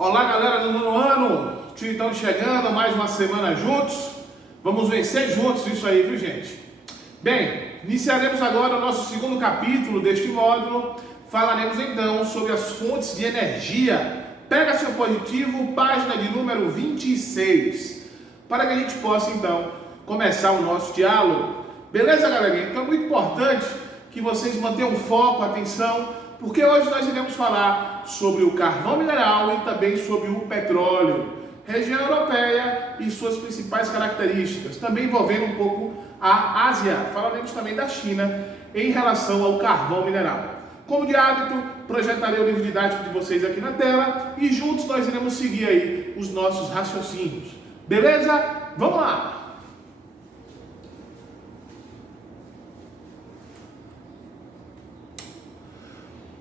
Olá galera do nono ano, tio então chegando, mais uma semana juntos, vamos vencer juntos isso aí, viu gente? Bem, iniciaremos agora o nosso segundo capítulo deste módulo, falaremos então sobre as fontes de energia. Pega seu positivo, página de número 26, para que a gente possa então começar o nosso diálogo. Beleza galerinha? Então é muito importante que vocês mantenham foco, atenção, porque hoje nós iremos falar sobre o carvão mineral e também sobre o petróleo, região europeia e suas principais características, também envolvendo um pouco a Ásia. Falaremos também da China em relação ao carvão mineral. Como de hábito, projetarei o livro didático de vocês aqui na tela e juntos nós iremos seguir aí os nossos raciocínios. Beleza? Vamos lá!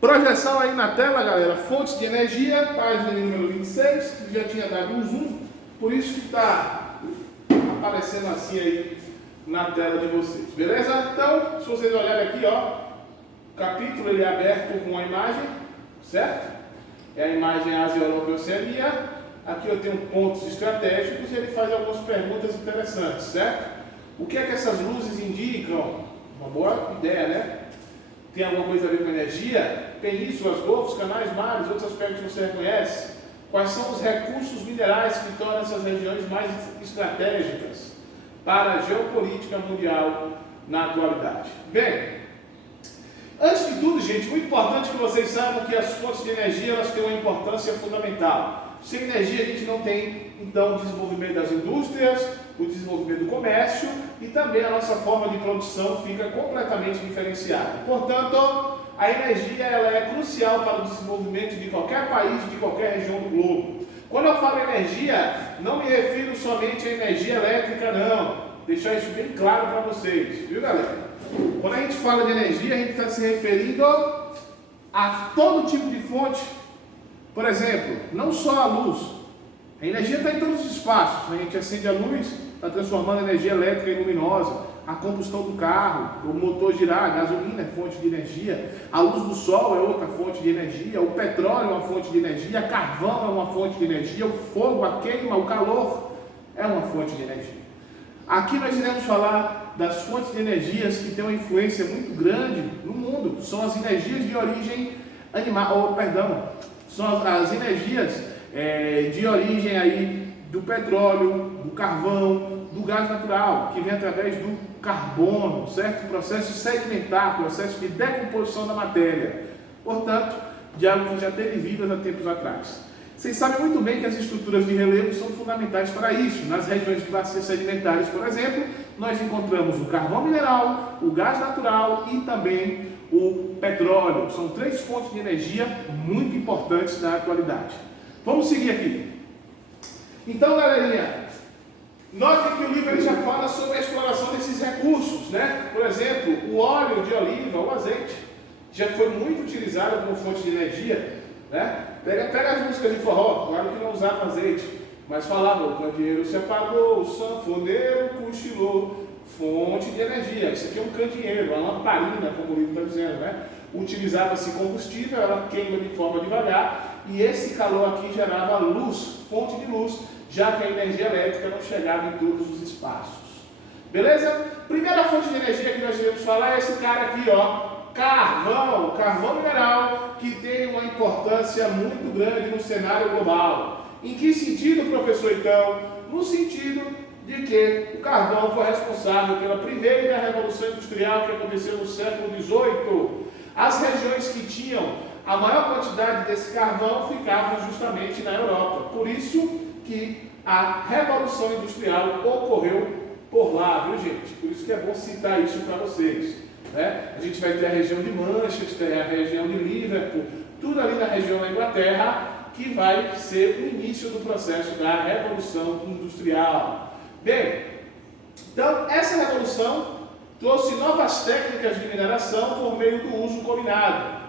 Projeção aí na tela, galera, fontes de energia, página número 26, que já tinha dado um zoom, por isso que está aparecendo assim aí na tela de vocês, beleza? Então, se vocês olharem aqui, ó, o capítulo ele é aberto com a imagem, certo? É a imagem Ásia, Europa e Oceania. Aqui eu tenho pontos estratégicos e ele faz algumas perguntas interessantes, certo? O que é que essas luzes indicam? Uma boa ideia, né? Tem alguma coisa a ver com energia? Penínsulas, golfos, canais, mares, outros aspectos que você reconhece? Quais são os recursos minerais que tornam essas regiões mais estratégicas para a geopolítica mundial na atualidade? Bem, antes de tudo, gente, muito importante que vocês saibam que as fontes de energia elas têm uma importância fundamental. Sem energia a gente não tem, então, o desenvolvimento das indústrias, o desenvolvimento do comércio e também a nossa forma de produção fica completamente diferenciada. Portanto, a energia ela é crucial para o desenvolvimento de qualquer país, de qualquer região do globo. Quando eu falo energia, não me refiro somente à energia elétrica, não. Deixar isso bem claro para vocês, viu galera? Quando a gente fala de energia, a gente está se referindo a todo tipo de fonte. Por exemplo, não só a luz. A energia está em todos os espaços. A gente acende a luz, está transformando a energia elétrica em luminosa. A combustão do carro, o motor girar, a gasolina é fonte de energia. A luz do sol é outra fonte de energia. O petróleo é uma fonte de energia. Carvão é uma fonte de energia. O fogo, a queima, o calor é uma fonte de energia. Aqui nós iremos falar das fontes de energias que têm uma influência muito grande no mundo. São as energias de origem animal, são as energias de origem aí do petróleo, do carvão, do gás natural, que vem através do carbono, certo? Processo sedimentar, processo de decomposição da matéria. Portanto, de algo que já teve vida há tempos atrás. Vocês sabem muito bem que as estruturas de relevo são fundamentais para isso. Nas regiões de bacias sedimentares, por exemplo, nós encontramos o carvão mineral, o gás natural e também o petróleo. São três fontes de energia muito importantes na atualidade. Vamos seguir aqui. Então, galerinha, note que o livro ele já fala sobre a exploração desses recursos, né? Por exemplo, o óleo de oliva, o azeite, já foi muito utilizado como fonte de energia, né? Pega as músicas de forró, claro que não usava azeite, mas falava, o candeeiro se apagou, o sanfoneiro cochilou, fonte de energia. Isso aqui é um candeeiro, uma lamparina, como o livro está dizendo, né? Utilizava-se combustível, ela queima de forma devagar, e esse calor aqui gerava luz, fonte de luz, já que a energia elétrica não chegava em todos os espaços. Beleza? Primeira fonte de energia que nós iremos falar é esse cara aqui, ó. Carvão mineral, que tem uma importância muito grande no cenário global. Em que sentido, professor, então? No sentido de que o carvão foi responsável pela primeira revolução industrial que aconteceu no século XVIII. As regiões que tinham a maior quantidade desse carvão ficavam justamente na Europa. Por isso que a revolução industrial ocorreu por lá, viu gente? Por isso que é bom citar isso para vocês. Né? A gente vai ter a região de Manchester, a região de Liverpool, tudo ali na região da Inglaterra, que vai ser o início do processo da Revolução Industrial. Bem, então essa revolução trouxe novas técnicas de mineração por meio do uso combinado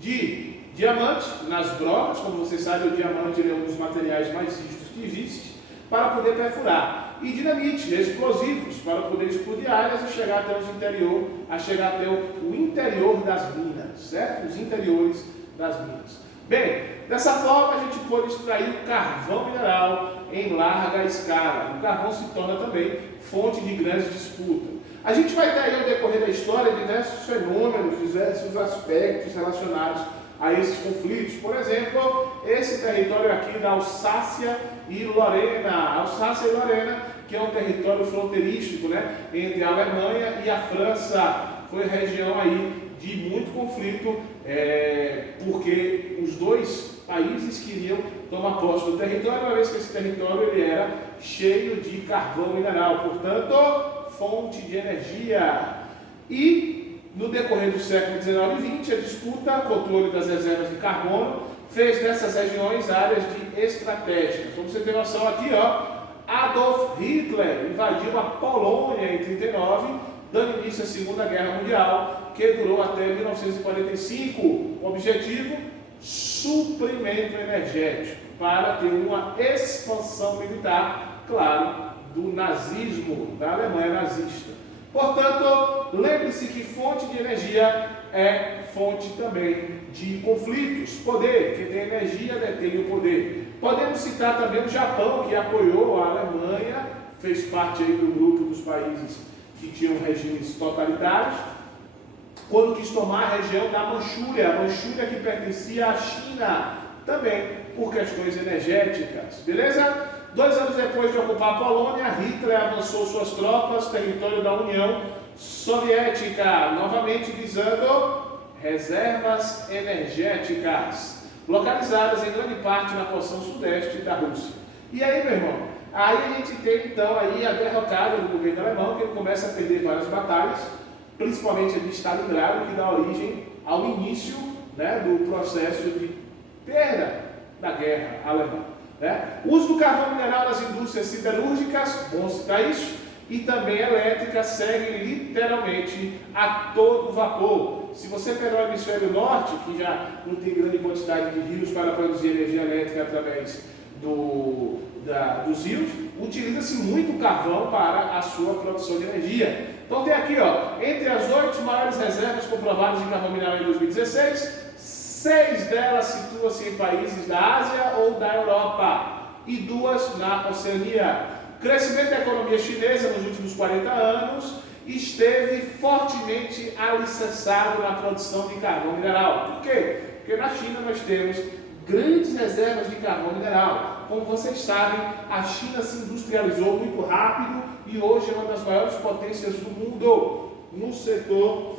de diamante nas brocas. Como vocês sabem, o diamante ele é um dos materiais mais rígidos que existe, para poder perfurar. E dinamite, explosivos, para poder explodir áreas e chegar até o interior das minas, certo? Os interiores das minas. Bem, dessa forma a gente pode extrair o carvão mineral em larga escala. O carvão se torna também fonte de grandes disputas. A gente vai ter aí ao decorrer da história diversos fenômenos, diversos aspectos relacionados a esses conflitos. Por exemplo, esse território aqui da Alsácia e Lorena, que é um território fronteiriço, né, entre a Alemanha e a França. Foi região aí de muito conflito, porque os dois países queriam tomar posse do território, uma vez que esse território ele era cheio de carvão mineral, portanto, fonte de energia. E no decorrer do século XIX e XX, a disputa, controle das reservas de carbono, fez dessas regiões áreas de estratégia. Como você tem noção aqui, Adolf Hitler invadiu a Polônia em 1939, dando início à Segunda Guerra Mundial, que durou até 1945. O objetivo? Suprimento energético, para ter uma expansão militar, claro, do nazismo, da Alemanha nazista. Portanto, lembre-se que fonte de energia é fonte também de conflitos. Poder, que tem energia, detém o poder. Podemos citar também o Japão, que apoiou a Alemanha, fez parte aí do grupo dos países que tinham regimes totalitários, quando quis tomar a região da Manchúria, a Manchúria que pertencia à China, também por questões energéticas, beleza? 2 anos depois de ocupar a Polônia, Hitler avançou suas tropas, território da União Soviética, novamente visando reservas energéticas, localizadas em grande parte na porção sudeste da Rússia. E aí, meu irmão, aí a gente tem então aí a derrocada do governo alemão, que ele começa a perder várias batalhas, principalmente de Stalingrado, que dá origem ao início, né, do processo de perda da guerra alemã. Né? O uso do carvão mineral nas indústrias siderúrgicas, bom citar isso, e também elétricas, segue literalmente a todo vapor. Se você pegar o hemisfério norte, que já não tem grande quantidade de rios para produzir energia elétrica através dos rios, utiliza-se muito carvão para a sua produção de energia. Então tem aqui, entre as 8 maiores reservas comprovadas de carvão mineral em 2016, 6 delas situam-se em países da Ásia ou da Europa e 2 na Oceania. O crescimento da economia chinesa nos últimos 40 anos esteve fortemente alicerçado na produção de carvão mineral. Por quê? Porque na China nós temos grandes reservas de carvão mineral. Como vocês sabem, a China se industrializou muito rápido e hoje é uma das maiores potências do mundo no setor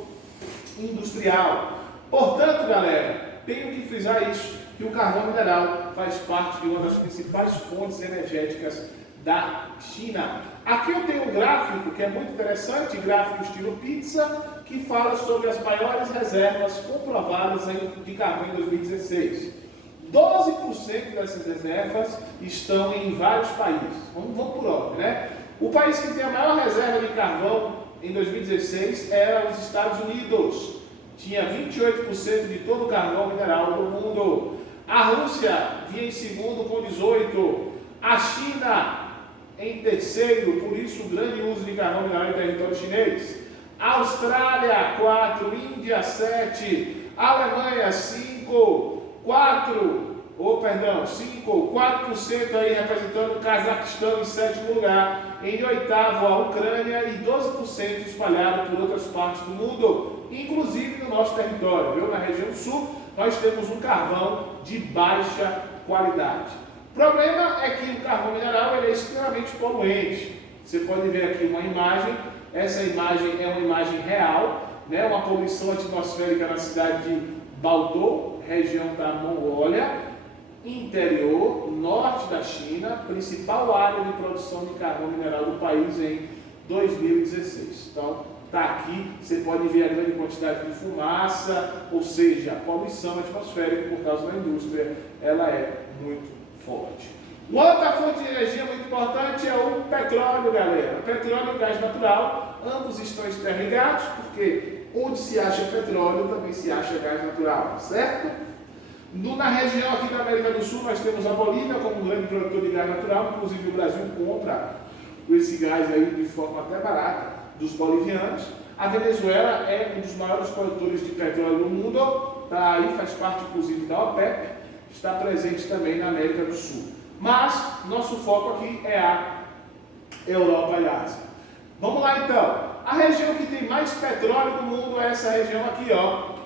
industrial. Portanto, galera, tenho que frisar isso, que o carvão mineral faz parte de uma das principais fontes energéticas da China. Aqui eu tenho um gráfico que é muito interessante, gráfico estilo pizza, que fala sobre as maiores reservas comprovadas de carvão em 2016. 12% dessas reservas estão em vários países. Vamos por ordem, né? O país que tem a maior reserva de carvão em 2016 era os Estados Unidos. Tinha 28% de todo o carvão mineral do mundo. A Rússia vinha em segundo com 18%. A China em terceiro, por isso o grande uso de carvão mineral em território chinês. A Austrália, 4%. Índia, 7%. Alemanha, 5%. 4% aí representando o Cazaquistão em sétimo lugar. Em oitavo, a Ucrânia e 12% espalhado por outras partes do mundo, inclusive no nosso território. Viu? Na região sul, nós temos um carvão de baixa qualidade. O problema é que o carvão mineral ele é extremamente poluente. Você pode ver aqui uma imagem, essa imagem é uma imagem real, né? Uma poluição atmosférica na cidade de Baotou, região da Mongólia, interior, norte da China, principal área de produção de carvão mineral do país em 2016. Então, está aqui, você pode ver a grande quantidade de fumaça, ou seja, a poluição atmosférica por causa da indústria, ela é muito forte. Uma outra fonte de energia muito importante é o petróleo, galera. Petróleo e gás natural, ambos estão interligados, porque onde se acha petróleo, também se acha gás natural, certo? Na região aqui da América do Sul, nós temos a Bolívia como um grande produtor de gás natural, inclusive o Brasil compra esse gás aí de forma até barata dos bolivianos. A Venezuela é um dos maiores produtores de petróleo do mundo está aí, faz parte inclusive da OPEP, está presente também na América do Sul. Mas nosso foco aqui é a Europa e a Ásia. Vamos lá então. A região que tem mais petróleo do mundo é essa região aqui, ó,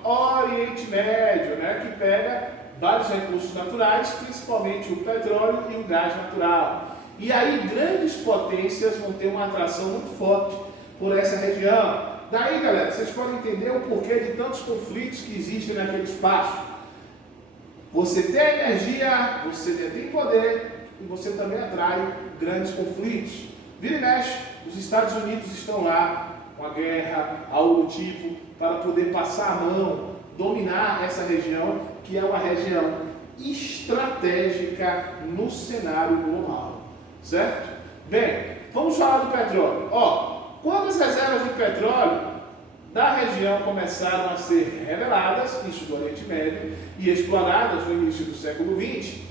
Oriente Médio, né, que pega vários recursos naturais, principalmente o petróleo e o gás natural. E aí grandes potências vão ter uma atração muito forte por essa região. Daí, galera, vocês podem entender o porquê de tantos conflitos que existem naquele espaço. Você tem energia, você tem poder e você também atrai grandes conflitos. Vira e mexe, os Estados Unidos estão lá com a guerra, algo do tipo, para poder passar a mão, dominar essa região, que é uma região estratégica no cenário global, certo? Bem, vamos falar do petróleo. Quando as reservas de petróleo da região começaram a ser reveladas, isso do Oriente Médio, e exploradas no início do século XX,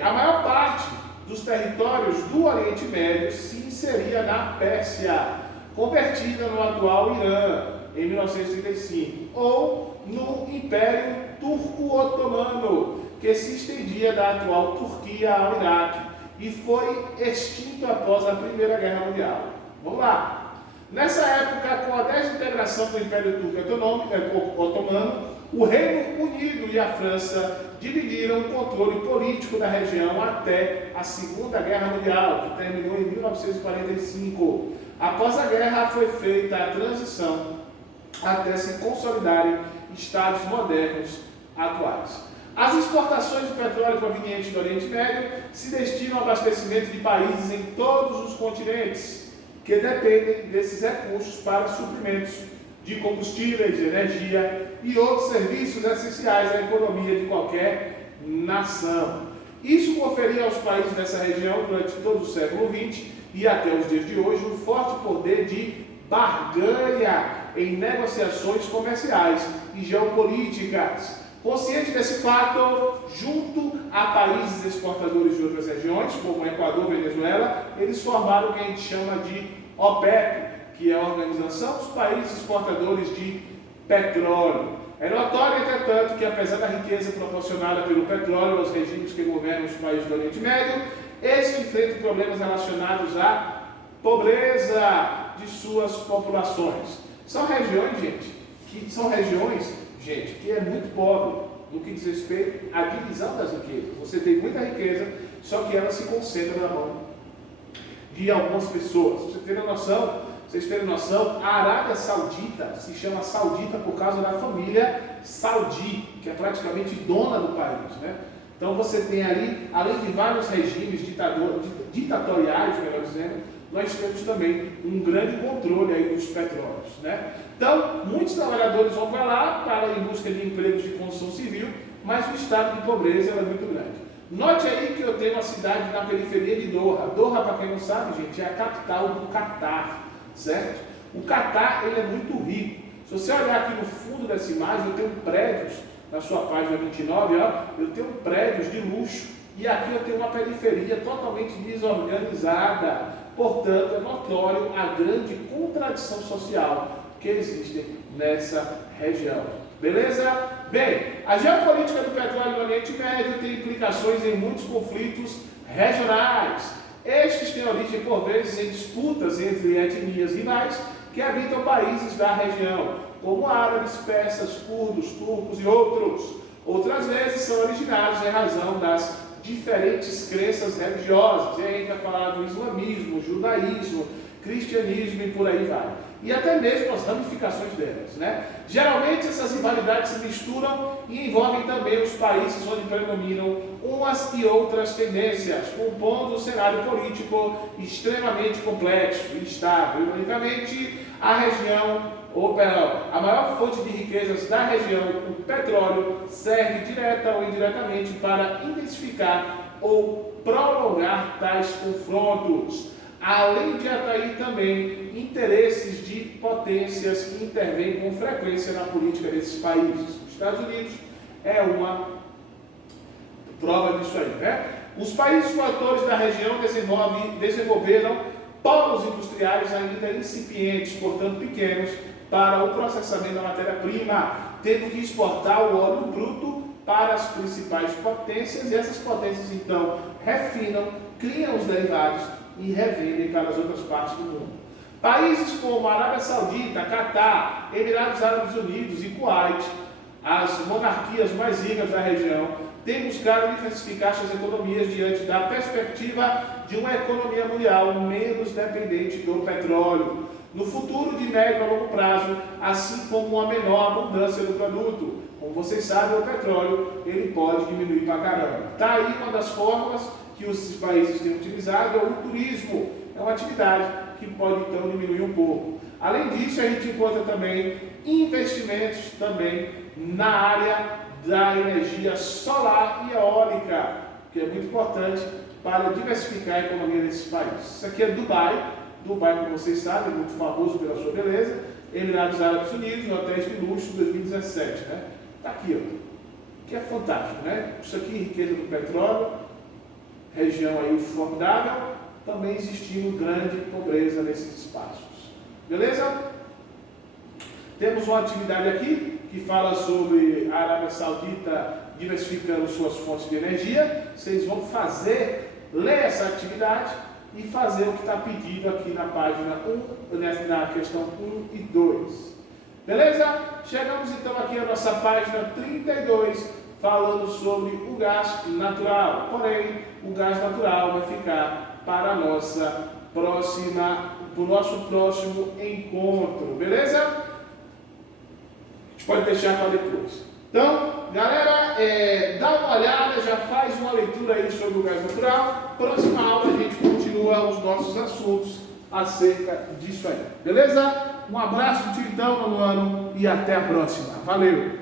a maior parte dos territórios do Oriente Médio se inseria na Pérsia, convertida no atual Irã, em 1935, ou no Império Turco-Otomano, que se estendia da atual Turquia ao Iraque, e foi extinto após a Primeira Guerra Mundial. Vamos lá. Nessa época, com a desintegração do Império Turco-Otomano, o Reino Unido e a França dividiram o controle político da região até a Segunda Guerra Mundial, que terminou em 1945. Após a guerra, foi feita a transição até se consolidarem estados modernos atuais. As exportações de petróleo provenientes do Oriente Médio se destinam ao abastecimento de países em todos os continentes, que dependem desses recursos para suprimentos de combustíveis, energia e outros serviços essenciais à economia de qualquer nação. Isso conferia aos países dessa região, durante todo o século XX e até os dias de hoje, um forte poder de barganha em negociações comerciais e geopolíticas. Consciente desse fato, junto a países exportadores de outras regiões, como Equador e Venezuela, eles formaram o que a gente chama de OPEP, que é a Organização dos Países Exportadores de Petróleo. É notório, entretanto, que apesar da riqueza proporcionada pelo petróleo aos regimes que governam os países do Oriente Médio, esses enfrentam problemas relacionados à pobreza de suas populações. São regiões, gente, que é muito pobre no que diz respeito à divisão das riquezas. Você tem muita riqueza, só que ela se concentra na mão de algumas pessoas. Vocês terem noção, a Arábia Saudita se chama Saudita por causa da família Saudi, que é praticamente dona do país, né? Então você tem ali, além de vários regimes ditatoriais, melhor dizendo, nós temos também um grande controle aí dos petróleos, né? Então, muitos trabalhadores vão para lá em busca de empregos de construção civil, mas o estado de pobreza é muito grande. Note aí que eu tenho uma cidade na periferia de Doha. Doha, para quem não sabe, gente, é a capital do Catar, certo? O Catar, ele é muito rico. Se você olhar aqui no fundo dessa imagem, eu tenho prédios, na sua página 29, eu tenho prédios de luxo, e aqui eu tenho uma periferia totalmente desorganizada. Portanto, é notório a grande contradição social que existe nessa região. Beleza? Bem, a geopolítica do petróleo no Oriente Médio tem implicações em muitos conflitos regionais. Estes têm origem, por vezes, em disputas entre etnias rivais que habitam países da região, como árabes, persas, curdos, turcos e outros. Outras vezes são originários em razão das diferentes crenças religiosas. E aí a gente vai falar do islamismo, judaísmo, cristianismo e por aí vai. E até mesmo as ramificações delas, né? Geralmente essas rivalidades se misturam e envolvem também os países onde predominam umas e outras tendências, compondo um cenário político extremamente complexo e instável. Ironicamente, a maior fonte de riquezas da região, o petróleo, serve direta ou indiretamente para intensificar ou prolongar tais confrontos, além de atrair também interesses de potências que intervêm com frequência na política desses países. Os Estados Unidos é uma prova disso aí, né? Os países produtores da região desenvolveram polos industriais ainda incipientes, portanto pequenos, para o processamento da matéria-prima, tendo que exportar o óleo bruto para as principais potências, e essas potências então refinam, criam os derivados e revendem para as outras partes do mundo. Países como Arábia Saudita, Catar, Emirados Árabes Unidos e Kuwait, as monarquias mais ricas da região, têm buscado diversificar suas economias diante da perspectiva de uma economia mundial menos dependente do petróleo, no futuro de médio a longo prazo, assim como uma menor abundância do produto. Como vocês sabem, o petróleo ele pode diminuir pra caramba. Está aí uma das formas que os países têm utilizado, é o turismo. É uma atividade que pode então diminuir um pouco. Além disso, a gente encontra também investimentos também na área da energia solar e eólica, que é muito importante para diversificar a economia desses países. Isso aqui é Dubai. Dubai, como vocês sabem, é muito famoso pela sua beleza. Emirados Árabes Unidos, hotéis de luxo 2017, né? Está aqui, ó. Que é fantástico, né? Isso aqui, riqueza do petróleo, região aí formidável, também existindo grande pobreza nesses espaços. Beleza? Temos uma atividade aqui que fala sobre a Arábia Saudita diversificando suas fontes de energia. Vocês vão ler essa atividade e fazer o que está pedido aqui na página 1, na questão 1 e 2. Beleza? Chegamos então aqui à nossa página 32, falando sobre o gás natural. Porém, o gás natural vai ficar para a nossa próxima, para o nosso próximo encontro. Beleza? A gente pode deixar para depois. Então, galera, dá uma olhada, já faz uma leitura aí sobre o gás natural. Próxima aula a gente continua os nossos assuntos acerca disso aí. Beleza? Um abraço, então, Luano, e até a próxima. Valeu!